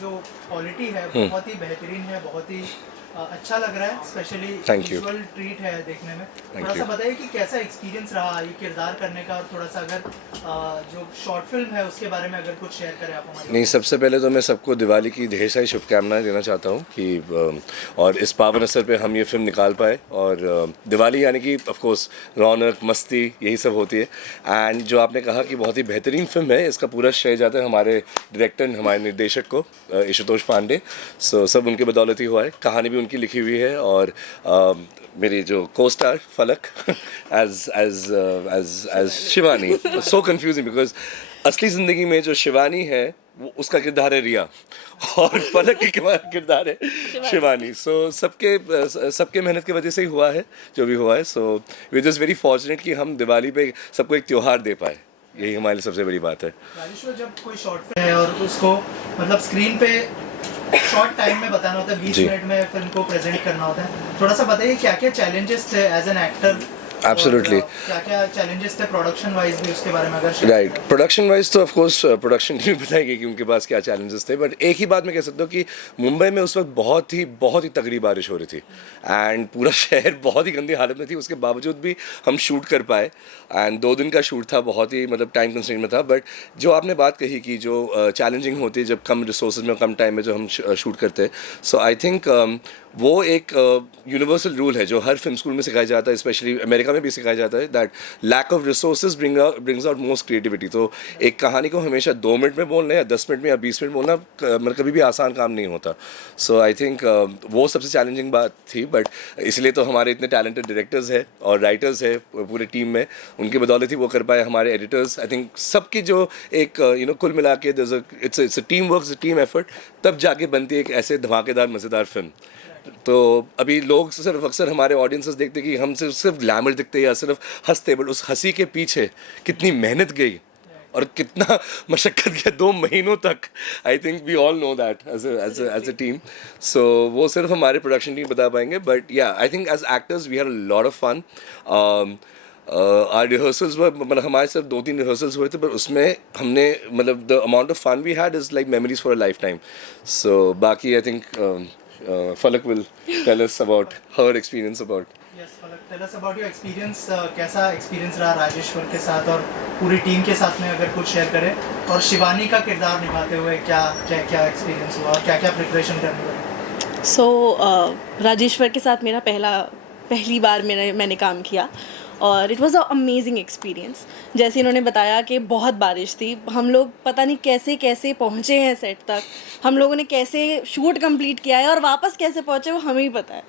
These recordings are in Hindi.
जो क्वालिटी है बहुत ही बेहतरीन है, बहुत ही अच्छा लग रहा है, specially Thank you. Visual treat है देखने में। थोड़ा सा you. बताइए कि कैसा एक्सपीरियंस रहा ये किरदार करने का, और थोड़ा सा अगर जो शॉर्ट फिल्म है उसके बारे में अगर कुछ शेयर करें आप हमारे। नहीं, सबसे पहले तो मैं सबको दिवाली की ढेर सारी शुभकामनाएं देना चाहता हूँ कि और इस पावन अवसर पे हम ये फिल्म निकाल पाए, और दिवाली यानी कि ऑफ कोर्स रौनक मस्ती यही सब होती है। एंड जो आपने कहा कि बहुत ही बेहतरीन फिल्म है, इसका पूरा श्रेय जाता है हमारे डायरेक्टर, हमारे निर्देशक को, आशुतोष पांडे। सो सब उनके बदौलत ही हुआ है, कहानी भी उनकी लिखी हुई है, और मेरी जो को star Falak as Shivani, so confusing because असली ज़िंदगी में जो शिवानी है वो उसका किरदार है रिया, और फलक का किरदार है शिवानी। सो सबके मेहनत की वजह से ही हुआ है जो भी हुआ है। So we just very fortunate कि हम दिवाली पे सबको एक त्यौहार दे पाए, यही हमारे लिए सबसे बड़ी बात है। राजेश्वर, जब कोई शॉर्ट फिल्म है और उसको मतलब स्क्रीन पे शॉर्ट टाइम में बताना होता है, 20 मिनट में फिल्म को प्रेजेंट करना होता है, थोड़ा सा बताइए क्या क्या चैलेंजेस थे एज एन एक्टर। Absolutely. क्या क्या चैलेंजेस थे प्रोडक्शन वाइज भी, उसके बारे में अगर राइट, प्रोडक्शन वाइज तो ऑफ कोर्स प्रोडक्शन टीम बताएगी कि उनके पास क्या चैलेंजेस थे, बट एक ही बात मैं कह सकता हूँ कि मुंबई में उस वक्त बहुत ही तगड़ी बारिश हो रही थी, एंड पूरा शहर बहुत ही गंदी हालत में थी। उसके बावजूद भी हम शूट कर पाए, एंड 2 दिन का शूट था, बहुत ही मतलब टाइम कंस्ट्रेंट में था। बट जो आपने बात कही कि जो चैलेंजिंग होती है जब कम रिसोर्सेज में कम टाइम में जो हम शूट करते हैं, सो आई थिंक वो एक यूनिवर्सल रूल है जो हर फिल्म स्कूल में सिखाया जाता है, स्पेशली अमेरिका में भी सिखाया जाता है, that lack of resources brings out most creativity. तो एक कहानी को हमेशा 2 मिनट में बोलना या 10 मिनट में या 20 मिनट बोलना मतलब कभी भी आसान काम नहीं होता। सो आई थिंक वो सबसे चैलेंजिंग बात थी, बट इसलिए तो हमारे इतने टैलेंटेड डायरेक्टर्स है और राइटर्स है पूरे टीम में, उनकी बदौलत ही वो कर पाए। हमारे एडिटर्स, आई थिंक सबकी जो एक कुल मिला के it's a team work, team effort, तब जाके बनती है एक ऐसे धमाकेदार मज़ेदार फिल्म। तो अभी लोग सिर्फ अक्सर हमारे ऑडियंसेस देखते कि हम सिर्फ ग्लैमर दिखते या सिर्फ हंसते, बट उस हंसी के पीछे कितनी मेहनत गई और कितना मशक्क़त किया 2 महीनों तक। I think we all know that as a team. So वो सिर्फ हमारे प्रोडक्शन टीम बता पाएंगे, but yeah I think as actors we had a lot of fun. Our rehearsals मतलब हमारे सिर्फ 2-3 रिहर्सल्स हुए थे, पर उसमें हमने मतलब the amount of fun we had is like memories for a life. So बाकी I think Falak will tell us about her experience about. Yes, Falak, tell us about your experience. कैसा एक्सपीरियंस रहा राजेश्वर के साथ और पूरी टीम के साथ में, अगर कुछ शेयर करें, और शिवानी का किरदार निभाते हुए क्या क्या क्या एक्सपीरियंस हुआ, क्या क्या प्रिपरेशन करनी पड़ी। सो राजेश्वर के साथ मेरा पहली बार मैंने काम किया, और it was a amazing experience. जैसे इन्होंने बताया कि बहुत बारिश थी, हम लोग पता नहीं कैसे कैसे पहुँचे हैं सेट तक, हम लोगों ने कैसे शूट कंप्लीट किया है और वापस कैसे पहुँचे वो हमें ही पता है।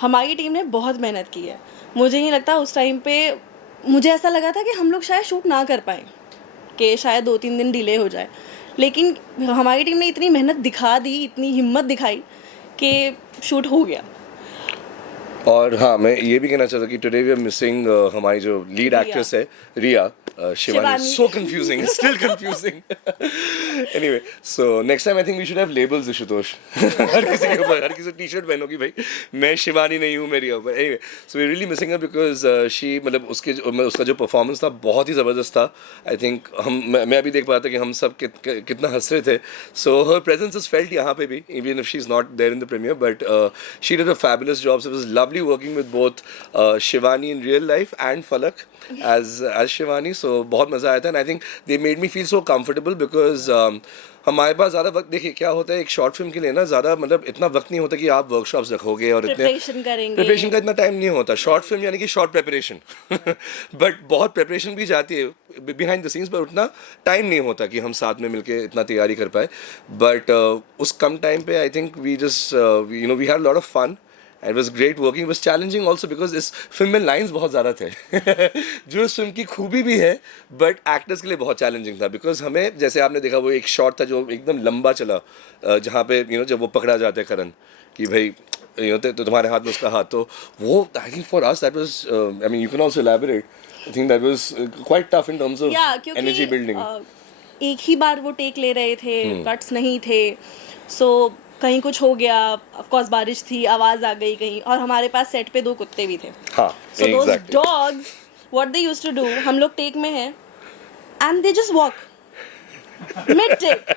हमारी टीम ने बहुत मेहनत की है। मुझे नहीं लगता उस टाइम पे, मुझे ऐसा लगा था कि हम लोग शायद शूट ना कर पाएँ, कि शायद 2-3 दिन डिले हो जाए, लेकिन हमारी टीम ने इतनी मेहनत दिखा दी, इतनी हिम्मत दिखाई कि शूट हो गया। और हाँ, मैं ये भी कहना चाहता हूँ कि टुडे वी आर मिसिंग हमारी जो लीड एक्ट्रेस है रिया, Shivani, so confusing, it's still confusing. Anyway, so next time I think we should have labels, Ashutosh. हर किसी के ऊपर, हर किसी टी-शर्ट पहनोगी भाई, मैं शिवानी नहीं हूँ, मैं रिया हूँ। Anyway, so we're really missing her because she मतलब उसका जो परफॉर्मेंस था बहुत ही ज़बरदस्त था। I think मैं अभी देख पा रहा था कि हम सब कितना हंस रहे थे। So her presence is felt यहाँ पे भी, even if she's not there in the premiere, but she did a fabulous job. So it was lovely working with both Shivani in real life and Falak as Shivani. So बहुत मज़ा आया था, and I think they made me feel so comfortable because हमारे पास ज़्यादा वक्त, देखिए क्या होता है एक शॉर्ट फिल्म के लिए ना, ज़्यादा मतलब इतना वक्त नहीं होता कि आप वर्कशॉप्स रखोगे और प्रिपरेशन का इतना टाइम नहीं होता। शॉर्ट फिल्म यानी कि शॉर्ट प्रिपरेशन बट बहुत प्रिपरेशन भी जाती है बिहाइंड द सीन्स, पर उतना टाइम नहीं होता कि हम साथ में मिलके इतना तैयारी कर पाए। बट उस कम टाइम पे I think we just we had lot of fun. It was great working. It was challenging also because इस फिल्म में लाइंस बहुत ज़्यादा थे जो इस फिल्म की खूबी भी है, बट एक्टर्स के लिए बहुत चैलेंजिंग था बिकॉज हमें, जैसे आपने देखा वो एक शॉट था जो एकदम लंबा चला, जहाँ पे जब वो पकड़ा जाता है करण कि भाई तो तुम्हारे हाथ में उसका हाथ, तो वो I think for us that was, I mean you can also elaborate, I think that was quite tough in terms of energy building. एक ही बार वो टेक ले रहे थे, कट्स नहीं थे, सो कहीं कुछ हो गया, ऑफ कोर्स बारिश थी, आवाज़ आ गई कहीं, और हमारे पास सेट पे 2 कुत्ते भी थे। हाँ, so those dogs what they used to do, हम लोग टेक में हैं and they just walk mid take,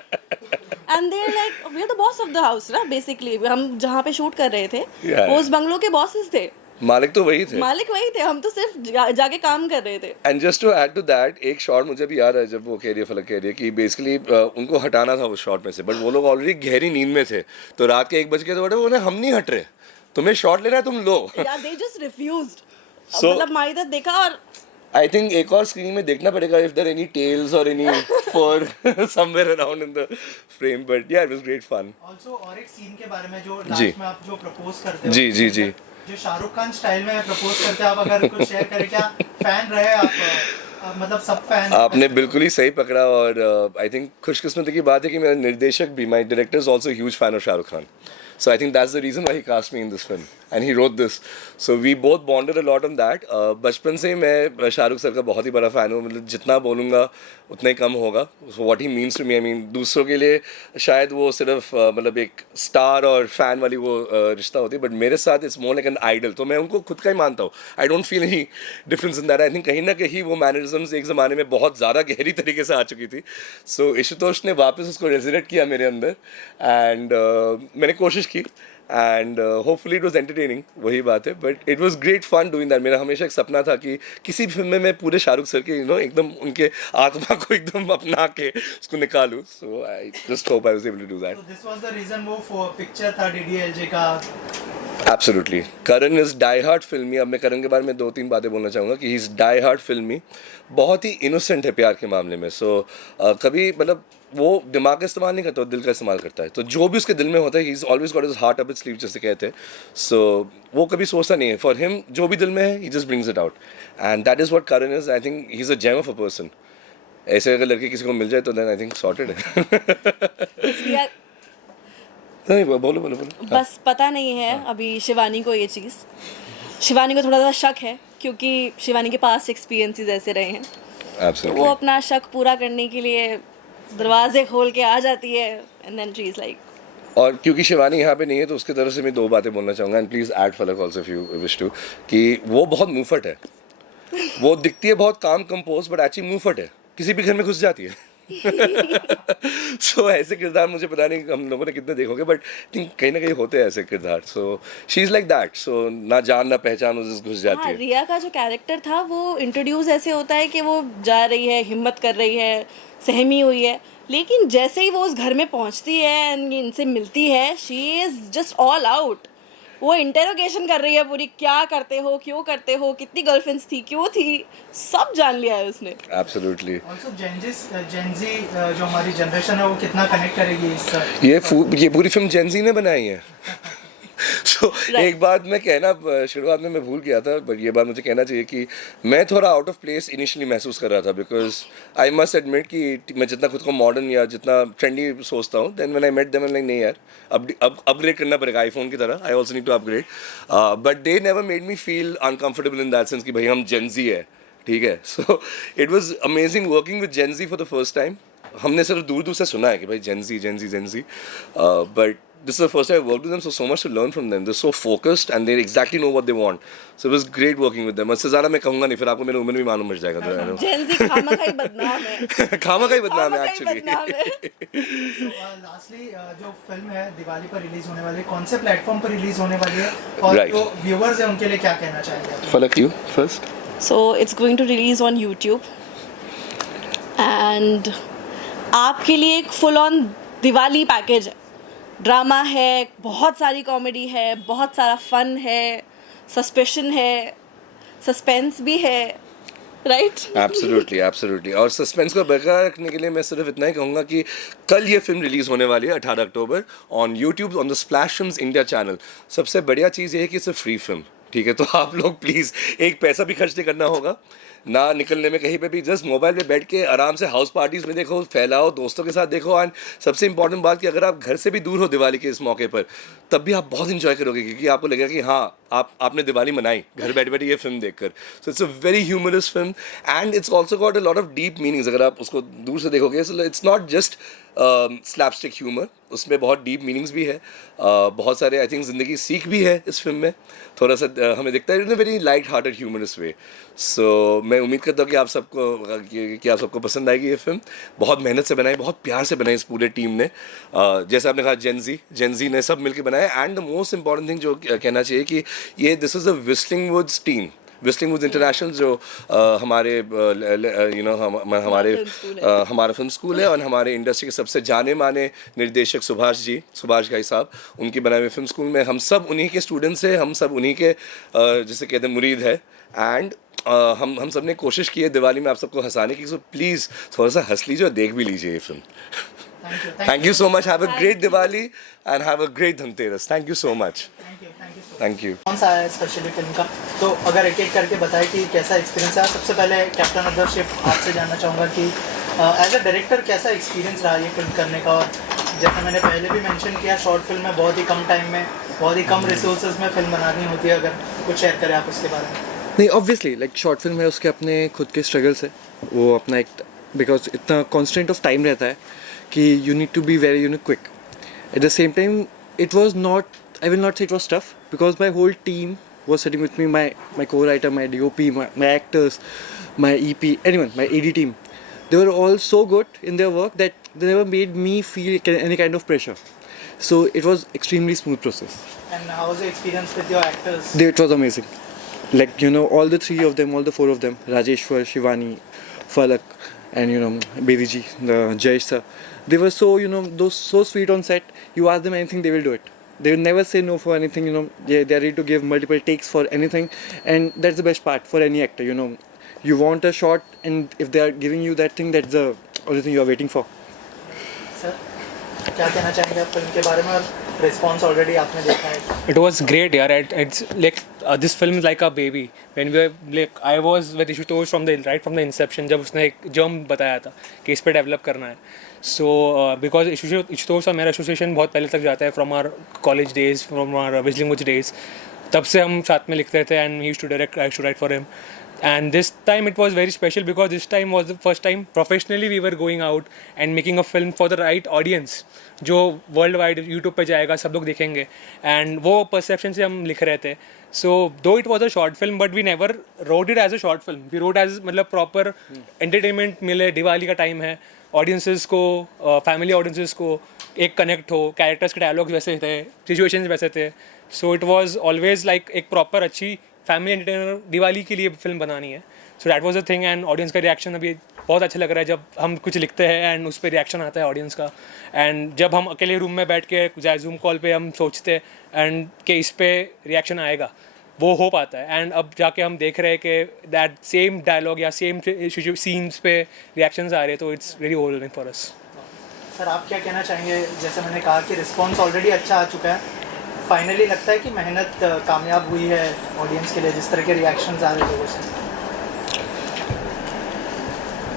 and they like we are the boss of the house ना बेसिकली। हम जहाँ पे शूट कर रहे थे Yeah. वो उस बंगलो के बॉसेस थे, मालिक तो वही थे। मालिक वही थे, हम तो सिर्फ जाके काम कर रहे थे। And just to add to that, एक शॉट मुझे भी याद है जब वो कह रही है, फलक कह रही है कि बेसिकली उनको हटाना था उस शॉट में से, बट वो लोग ऑलरेडी गहरी नींद में थे, तो रात के 1 बज के तो बोले उन्हें हम नहीं हट रहे, तुम्हें शॉट लेना है तुम लो। या दे जस्ट रिफ्यूज्ड। So- मतलब मैं इधर देखा और आई थिंक एक और स्क्रीन में देखना पड़ेगा if there any tails or any fur somewhere around in the frame, but yeah it was great fun. Also और एक सीन के बारे में जो जी। लास्ट में आप जो प्रपोज करते हो, जी, जी, जी। जो शाहरुख खान स्टाइल में प्रपोज करते हैं, आप अगर कुछ शेयर करें, क्या फैन रहे आप मतलब सब फैन? आपने बिल्कुल ही सही पकड़ा, और आई थिंक खुशकिस्मती की बात है कि मेरा निर्देशक भी, my director is also huge fan of Shahrukh Khan, so I think that's the reason why he cast me in this film and he wrote this, so we both bonded a lot on that. बचपन से ही मैं शाहरुख सर का बहुत ही बड़ा फ़ैन हूँ, मतलब जितना बोलूँगा उतना ही कम होगा। so what he means to me, I mean दूसरों के लिए शायद वो सिर्फ मतलब एक स्टार और फैन वाली वो रिश्ता होती है, बट मेरे साथ it's more like an idol, तो मैं उनको खुद का ही मानता हूँ। I don't feel any difference in that. I think कहीं ना कहीं वो मैनरिज्म्स एक ज़माने में बहुत ज़्यादा गहरी तरीके से आ चुकी थी, सो इशुतोष ने वापस उसको रेजिनेट किया मेरे अंदर, एंड मैंने कोशिश की, and hopefully it was entertaining, वही बात है, but it was great fun doing that. मेरा हमेशा एक सपना था कि किसी भी फिल्म में मैं पूरे शाहरुख सर के एकदम उनके आत्मा को एकदम अपना के उसको निकालूं, so I just hope I was able to do that. तो दिस वाज द रीजन वो पिक्चर था डीडीएलजे का। Absolutely, Karan is die hard filmy. अब मैं करण के बारे में 2-3 बातें बोलना चाहूँगा कि ही इज़ डाई हार्ड फिल्मी, बहुत ही इनोसेंट है प्यार के मामले में, सो कभी मतलब वो दिमाग का इस्तेमाल नहीं करता, वो दिल का इस्तेमाल करता है, तो जो भी उसके दिल में होता है he is always got his heart up it's sleeve जैसे कहते हैं, सो वो कभी सोचता नहीं है। फॉर हिम जो भी दिल में है he just brings it out, and that is what Karan is. I think he is a gem of a person. ऐसे अगर लड़के किसी को मिल जाए तो देन आई थिंक सॉर्टेड है। नहीं बोलो बोलो बोलो। बस पता नहीं है अभी शिवानी को ये चीज़, शिवानी को थोड़ा सा शक है क्योंकि शिवानी के पास एक्सपीरियंसेस ऐसे रहे हैं, तो एब्सोल्युटली। वो अपना शक पूरा करने के लिए दरवाजे खोल के आ जाती है, and then she is like. और क्योंकि शिवानी यहाँ पे नहीं है तो उसकी तरफ से मैं 2 बातें बोलना चाहूँगा, and please add Falak also if you wish to, कि वो बहुत मुंहफट है। वो दिखती है बहुत काम कंपोज, बट एक्चुअली मुंहफट है, किसी भी घर में घुस जाती है। सो ऐसे किरदार मुझे पता नहीं हम लोगों ने कितने देखोगे, बट थिंक कहीं ना कहीं होते हैं ऐसे किरदार, so she is like that, so ना जान ना पहचान उस घुस जाती हाँ, है। रिया का जो कैरेक्टर था वो इंट्रोड्यूस ऐसे होता है कि वो जा रही है, हिम्मत कर रही है, सहमी हुई है, लेकिन जैसे ही वो उस घर में पहुंचती है एंड इनसे मिलती है, she is just all out. वो इंटेरोगेशन कर रही है पूरी, क्या करते हो, क्यों करते हो, कितनी गर्लफ्रेंड्स थी, क्यों थी, सब जान लिया है उसने। एब्सोल्युटली। ऑल्सो जेनजी जो हमारी जनरेशन है वो कितना कनेक्ट करेगी इस ये पूरी फिल्म जेनजी ने बनाई है। सो एक बात मैं कहना शुरुआत में मैं भूल गया था, बट ये बात मुझे कहना चाहिए कि मैं थोड़ा आउट ऑफ प्लेस इनिशियली महसूस कर रहा था, बिकॉज आई मस्ट एडमिट कि मैं जितना खुद को मॉडर्न या जितना ट्रेंडी सोचता हूँ, then when I met them like नहीं यार, अब अपग्रेड करना पड़ेगा आईफोन की तरह, I also need to upgrade, but they never made me feel uncomfortable in that sense कि भाई हम जेनजी है, ठीक है। So it was amazing working with Gen Z for the first time. हमने सिर्फ दूर दूर से सुना है कि भाई Gen Z, but this is the first time I worked with them, so much to learn from them. They're so focused and they exactly know what they want. So it was great working with them. इससे ज़्यादा मैं कहूँगा नहीं, फिर आपको मेरी उम्र भी मालूम पड़ जाएगा। तो जेन ज़ी खामखा ही बदनाम है। खामा का ही बदनाम है खामखा ही एक्चुअली। बदनाम है। लास्टली जो फिल्म है दिवाली पर रिलीज होने वाली है, कौन से प्लेटफॉर्म पर रिलीज होने वाली है, और Right. जो व्यूअर्स हैं उनके लिए क्या कहना चाहेंगे आप? फलक you first. So it's going to release on YouTube, and आपके लिए एक फुल ऑन दिवाली पैकेज है। ड्रामा है, बहुत सारी कॉमेडी है, बहुत सारा फन है, सस्पेशन है, सस्पेंस भी है, राइट? एब्सोल्युटली। और सस्पेंस को बरकरार रखने के लिए मैं सिर्फ इतना ही कहूँगा कि कल ये फिल्म रिलीज़ होने वाली है 18 October on YouTube on the Splash Films India channel. सबसे बढ़िया चीज़ ये है कि इट्स अ फ्री फिल्म, ठीक है, तो आप लोग प्लीज़ एक पैसा भी खर्च नहीं करना होगा ना निकलने में कहीं पे भी, जस्ट मोबाइल पे बैठ के आराम से हाउस पार्टीज़ में देखो, फैलाओ, दोस्तों के साथ देखो, एंड सबसे इंपॉर्टेंट बात कि अगर आप घर से भी दूर हो दिवाली के इस मौके पर, तब भी आप बहुत इंजॉय करोगे, क्योंकि आपको लगेगा कि हाँ आपने दिवाली मनाई घर बैठे बैठे ये फिल्म देखकर. So it's a very humorous film and it's also got a lot of deep meanings. अगर आप उसको दूर से देखोगे so it's not just slapstick humour, उसमें बहुत डीप मीनिंग्स भी है. बहुत सारे आई थिंक ज़िंदगी सीख भी है इस फिल्म में. थोड़ा सा हमें दिखता है in a very light hearted humorous way. So मैं उम्मीद करता हूँ कि आप सबको पसंद आएगी ये फिल्म. बहुत मेहनत से बनाई, बहुत प्यार से बनाई इस पूरे टीम ने. जैसे आपने कहा जेनजी ने सब मिलकर बनाया. And the most important thing जो कहना चाहिए कि ये this is a Whistling Woods team, Whistling Woods International, जो हमारे हमारा फिल्म स्कूल है और हमारे इंडस्ट्री के सबसे जाने माने निर्देशक सुभाष घाई साहब, उनकी बनाए हुए फिल्म स्कूल में हम सब उन्हीं के स्टूडेंट्स हैं. हम सब उन्हीं के जिसे कहते हैं मुरीद है. एंड हम सब ने कोशिश की है दिवाली में आप सबको हंसाने की. सो प्लीज़ थोड़ा सा हंस लीजिए और देख भी लीजिए ये film. Thank you so much. Have a great Diwali and have a great Dhanteras. Thank you so much. Thank you. कौन सा है स्पेशली फिल्म का, तो अगर एक एक करके बताएं कि कैसा एक्सपीरियंस है. सबसे पहले कैप्टन ऑफ द शिप आपसे जानना चाहूँगा कि एज अ डायरेक्टर कैसा एक्सपीरियंस रहा ये फिल्म करने का. और जैसे मैंने पहले भी मेंशन किया, शॉर्ट फिल्म में बहुत ही कम टाइम में बहुत ही कम रिसोर्सेज में फिल्म बनानी होती है. अगर कुछ शेयर करें आप उसके बारे में. नहीं, ऑब्वियसली लाइक शॉर्ट फिल्म है, उसके अपने खुद के स्ट्रगल्स है. वो अपना एक बिकॉज इतना कॉन्स्टेंट ऑफ टाइम रहता है कि you need to be very quick. At the same time it was not, I will not say it was tough because my whole team was sitting with me, my co-writer, my DOP, my actors, my EP, anyone, my AD team. They were all so good in their work that they never made me feel any kind of pressure. So it was extremely smooth process. And how was the experience with your actors? It was amazing. Like all the three of them, all the four of them, Rajeshwar, Shivani, Falak, and Bediji, the Jayesh sir. They were so those so sweet on set. You ask them anything, they will do it. They will never say no for anything. They are ready to give multiple takes for anything, and that's the best part for any actor. You want a shot, and if they are giving you that thing, that's the only thing you are waiting for. Sir क्या कहना चाहेंगे आप फिल्म के बारे में, और रिस्पॉन्स ऑलरेडी आपने देखा है. It was great, yeah. It's like this film is like a baby. When we were like, I was with Ishutosh from the inception. जब उसने एक जर्म बताया था कि इस पे डेवलप करना है. So because Ishutosh और मेरा एसोसिएशन बहुत पहले तक जाता है, from our college days, from our Whistling Woods days. तब से हम साथ में लिखते थे, and he used to direct, I used to write for him. And this time it was very special because this time was the first time professionally we were going out and making a film for the right audience, जो वर्ल्ड वाइड यूट्यूब पे जाएगा, सब लोग देखेंगे. एंड वो परसेप्शन से हम लिख रहे थे. So though it was a short film but we never wrote it as a short film. We wrote as मतलब प्रॉपर एंटरटेनमेंट मिले. दिवाली का टाइम है, ऑडियंसेस को, फैमिली ऑडियंसेस को एक कनेक्ट हो. कैरेक्टर्स के डायलॉग्स वैसे थे, सिचुएशंस वैसे थे. सो इट वॉज ऑलवेज लाइक एक प्रॉपर अच्छी फैमिली एंटरटेनर दिवाली के लिए फिल्म बनानी है. So that was the thing. And audience का रिएक्शन अभी बहुत अच्छा लग रहा है जब हम कुछ लिखते हैं एंड उस पर रिएक्शन आता है ऑडियंस का. एंड जब हम अकेले रूम में बैठ के चाहे जूम कॉल पे हम सोचते एंड कि इस पे रिएक्शन आएगा, वो हो पाता है. एंड अब जाके हम देख रहे हैं कि दैट सेम डायलॉग या सेम सीन्स पे रिएक्शंस आ रहे हैं. तो it's very overwhelming for us. Sir आप क्या कहना चाहेंगे, जैसे मैंने कहा कि रिस्पॉन्स ऑलरेडी अच्छा आ चुका है, फाइनली लगता है कि मेहनत कामयाब हुई है ऑडियंस के लिए, जिस तरह के रिएक्शंस आ रहे लोगों से?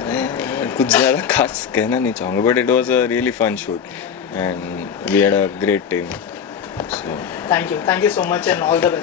मैं कुछ ज़्यादा खास कहना नहीं चाहूँगा but it was a really fun shoot and we had a great team. So thank you so much and all the best.